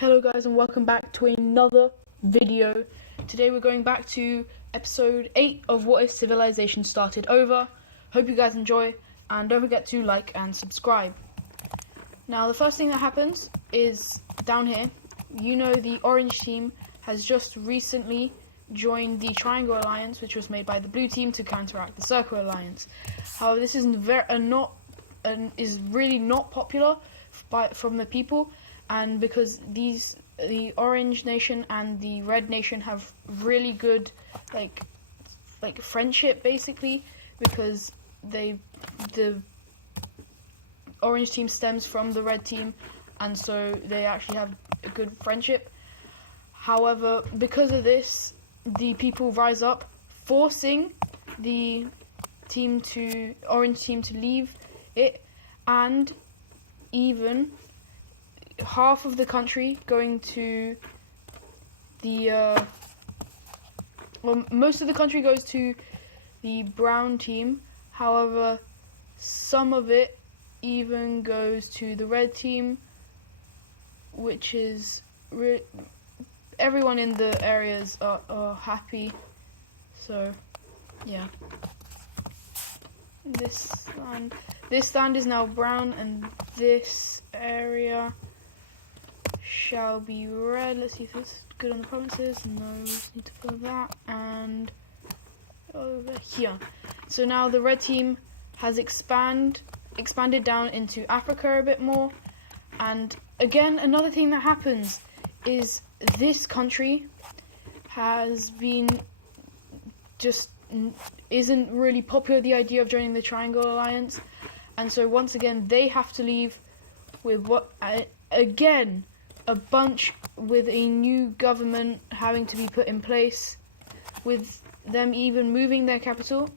Hello guys, and welcome back to another video. Today we're going back to episode 8 of What If Civilization Started Over. Hope you guys enjoy, and don't forget to like and subscribe. Now the first thing that happens is down here, the orange team has just recently joined the Triangle Alliance, which was made by the blue team to counteract the Circle Alliance. However, this is really not popular from the people. And because the Orange Nation and the Red Nation have really good like friendship, basically, because the Orange team stems from the Red team, and so they actually have a good friendship. However, because of this, the people rise up, forcing the Orange team to leave it, and even half of the country going to most of the country goes to the brown team. However, some of it even goes to the red team, which is everyone in the areas are happy. So yeah, this land is now brown, and this area shall be red. Let's see if it's good on the provinces. No, we just need to fill that. And over here. So now the red team has expanded down into Africa a bit more. And again, another thing that happens is this country has been isn't really popular, the idea of joining the Triangle Alliance. And so once again, they have to leave with with a new government having to be put in place, with them even moving their capital.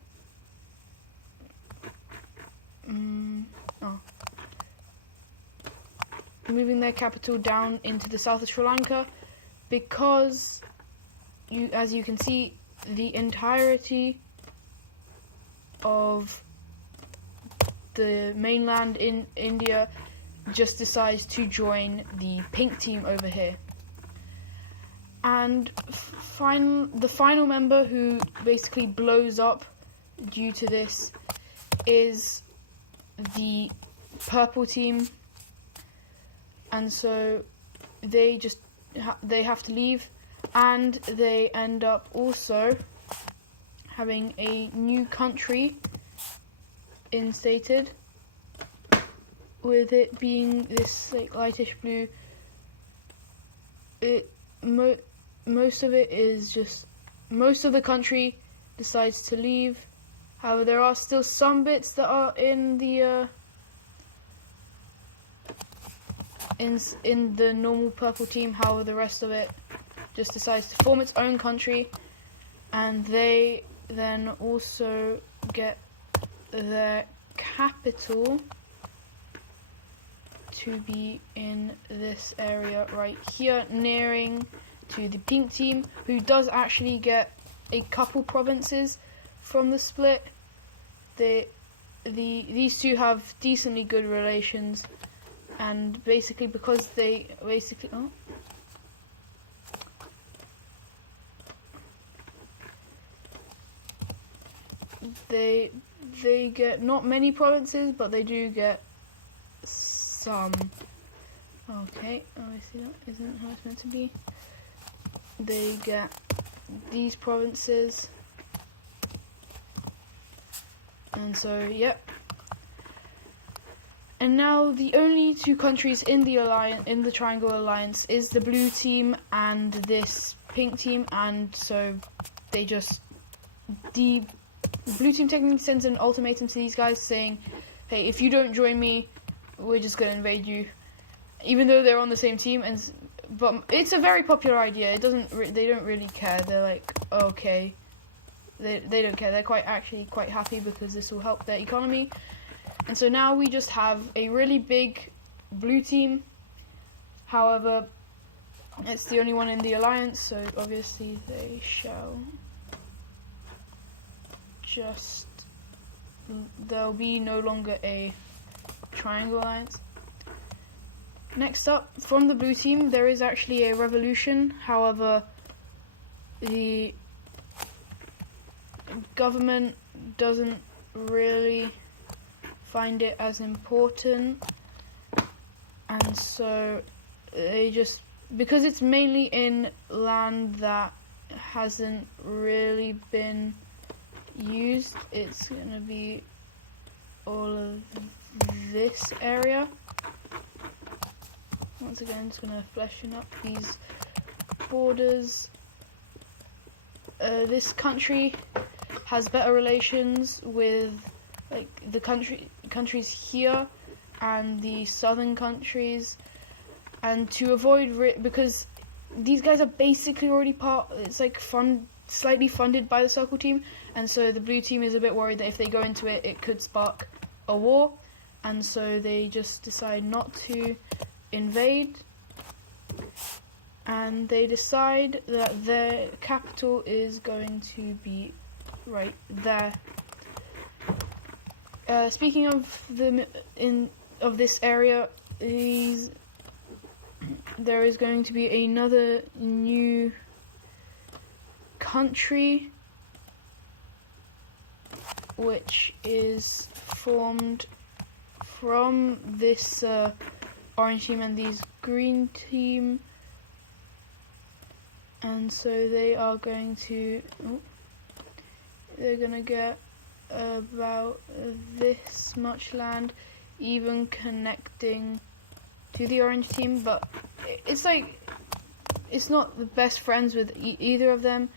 Moving their capital down into the south of Sri Lanka, because as you can see, the entirety of the mainland in India just decides to join the pink team over here. And the final member who basically blows up due to this is the purple team, and so they have to leave, and they end up also having a new country instated, with it being this lightish blue. Most of the country decides to leave. However, there are still some bits that are in the in the normal purple team. However, the rest of it just decides to form its own country, and they then also get their capital to be in this area right here, nearing to the pink team, who does actually get a couple provinces from the split. These two have decently good relations, and basically because they they get not many provinces, but they do get some. Okay, obviously that isn't how it's meant to be. They get these provinces, and so yep. And now the only two countries in the Triangle Alliance is the blue team and this pink team, and so the blue team technically sends an ultimatum to these guys saying, hey, if you don't join me, we're just going to invade you, even though they're on the same team. But it's a very popular idea. They don't really care. They're like, okay, they don't care. They're actually quite happy, because this will help their economy. And so now we just have a really big blue team. However, it's the only one in the alliance, so obviously they shall there'll be no longer a Triangle Alliance. Next up, from the blue team, there is actually a revolution. However, the government doesn't really find it as important, and so they just, because it's mainly in land that hasn't really been used, it's gonna be all of this area. Once again, just gonna fleshing up these borders. This country has better relations with like the countries here and the southern countries, and to avoid because these guys are basically already it's like slightly funded by the circle team, and so the blue team is a bit worried that if they go into it, it could spark a war, and so they just decide not to invade, and they decide that their capital is going to be right there. Speaking of of this area, there is going to be another new country which is formed from this orange team and these green team, and so they are going to they're gonna get about this much land, even connecting to the orange team, but it's like it's not the best friends with either of them.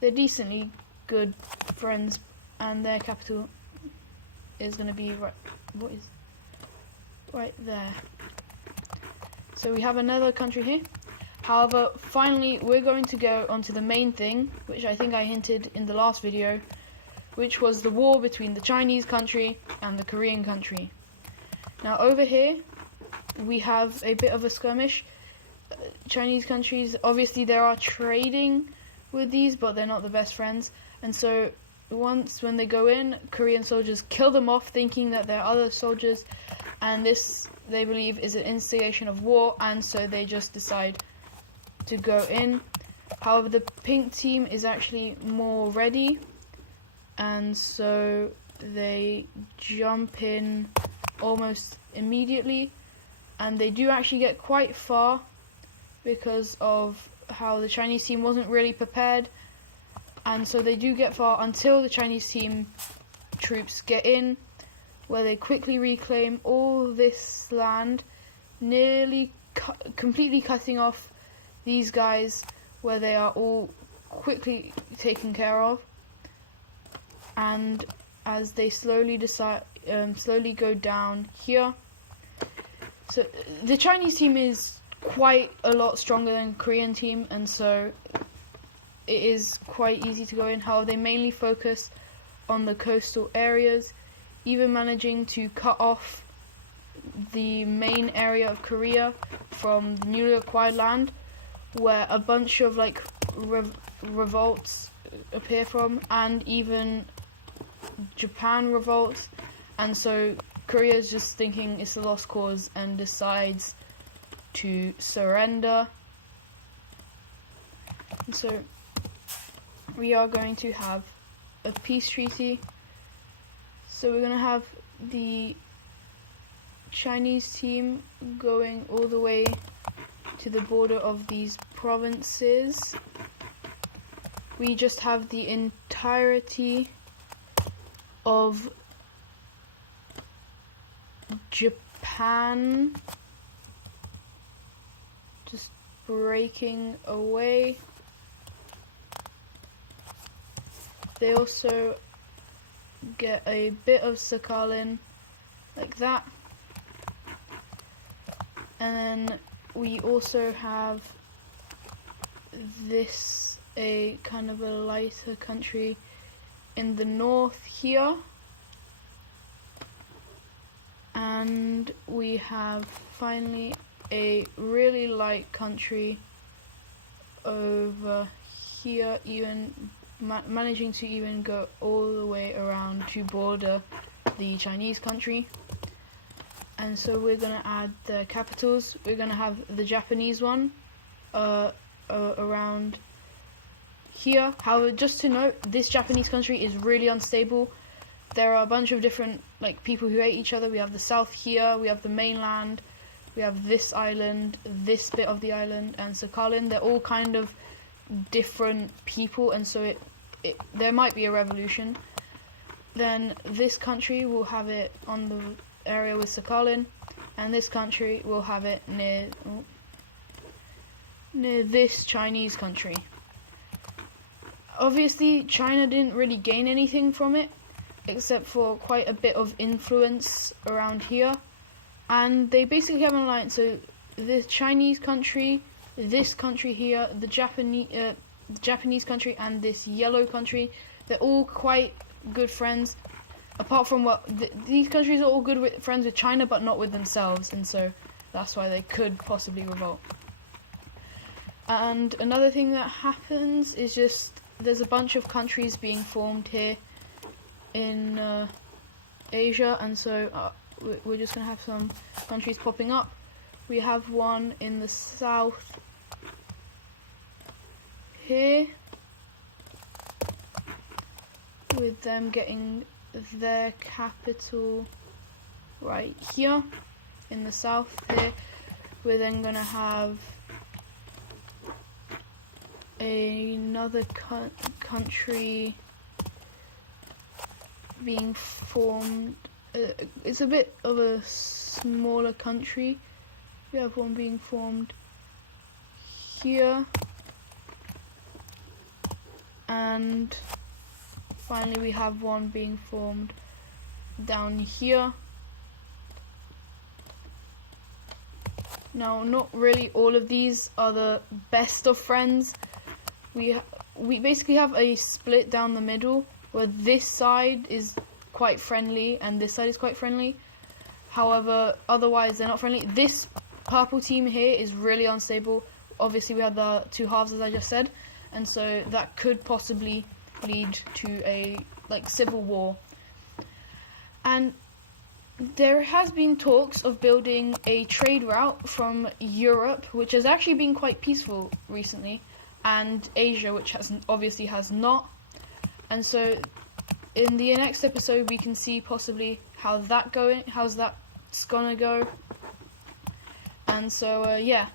They're decently good friends, and their capital is going to be right there. So we have another country here. However, finally we're going to go on to the main thing, which I think I hinted in the last video, which was the war between the Chinese country and the Korean country. Now over here we have a bit of a skirmish. Chinese countries, obviously they are trading with these, but they're not the best friends, and so when they go in, Korean soldiers kill them off, thinking that they're other soldiers, and this they believe is an instigation of war, and so they just decide to go in. However, the pink team is actually more ready, and so they jump in almost immediately, and they do actually get quite far because of how the Chinese team wasn't really prepared, and so they do get far until the Chinese team troops get in, where they quickly reclaim all this land, nearly completely cutting off these guys, where they are all quickly taken care of. And as they slowly go down here, so the Chinese team is quite a lot stronger than Korean team, and so it is quite easy to go in. However, they mainly focus on the coastal areas, even managing to cut off the main area of Korea from the newly acquired land, where a bunch of like revolts appear from, and even Japan revolts, and so Korea is just thinking it's a lost cause and decides to surrender. And so we are going to have a peace treaty. So we're going to have the Chinese team going all the way to the border of these provinces. We just have the entirety of Japan just breaking away. They also get a bit of Sakhalin like that, and then we also have this, a kind of a lighter country in the north here, and we have finally a really light country over here, even managing to even go all the way around to border the Chinese country. and so we're gonna add the capitals. We're gonna have the Japanese one around here. However, just to note, this Japanese country is really unstable. There are a bunch of different people who hate each other. We have the south here, we have the mainland, we have this island, this bit of the island, and Sakhalin. They're all kind of different people, and so there might be a revolution. Then this country will have it on the area with Sakhalin, and this country will have it near this Chinese country. Obviously, China didn't really gain anything from it, except for quite a bit of influence around here. And they basically have an alliance, so the Chinese country, this country here, the Japanese country, and this yellow country, they're all quite good friends. Apart from these countries are all good friends with China, but not with themselves, and so that's why they could possibly revolt. And another thing that happens is just there's a bunch of countries being formed here in Asia, and so we're just gonna have some countries popping up. We have one in the south here, with them getting their capital right here in the south here. We're then gonna have another country being formed. It's a bit of a smaller country. We have one being formed here, and finally we have one being formed down here. Now, not really all of these are the best of friends. We basically have a split down the middle, where this side is quite friendly and this side is quite friendly. However, otherwise they're not friendly. This purple team here is really unstable. Obviously we have the two halves, as I just said, and so that could possibly lead to a civil war. And there has been talks of building a trade route from Europe, which has actually been quite peaceful recently, and Asia, which obviously has not. And so in the next episode we can see possibly how's that's gonna go. And so yeah,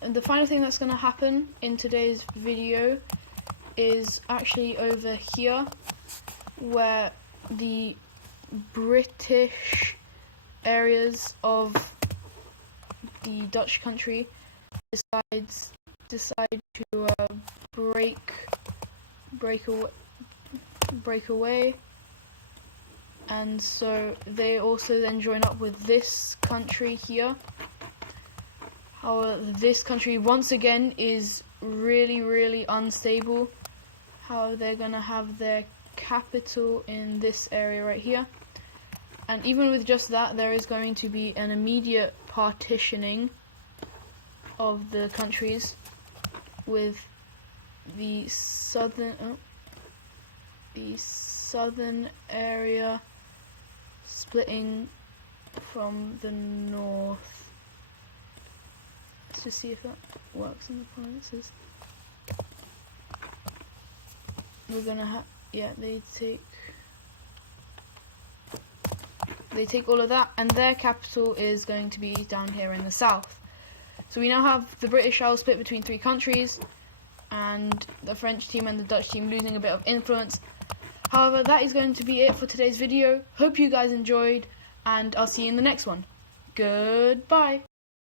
the final thing that's gonna happen in today's video is actually over here, where the British areas of the Dutch country decide to break away, and so they also then join up with this country here. However, this country once again is really unstable. How they're gonna have their capital in this area right here, and even with just that, there is going to be an immediate partitioning of the countries, with the southern area splitting from the north. Let's just see if that works in the provinces. We're gonna have, yeah, they take all of that, and their capital is going to be down here in the south. So we now have the British Isles split between three countries, and the French team and the Dutch team losing a bit of influence. However, that is going to be it for today's video. Hope you guys enjoyed, and I'll see you in the next one. Goodbye.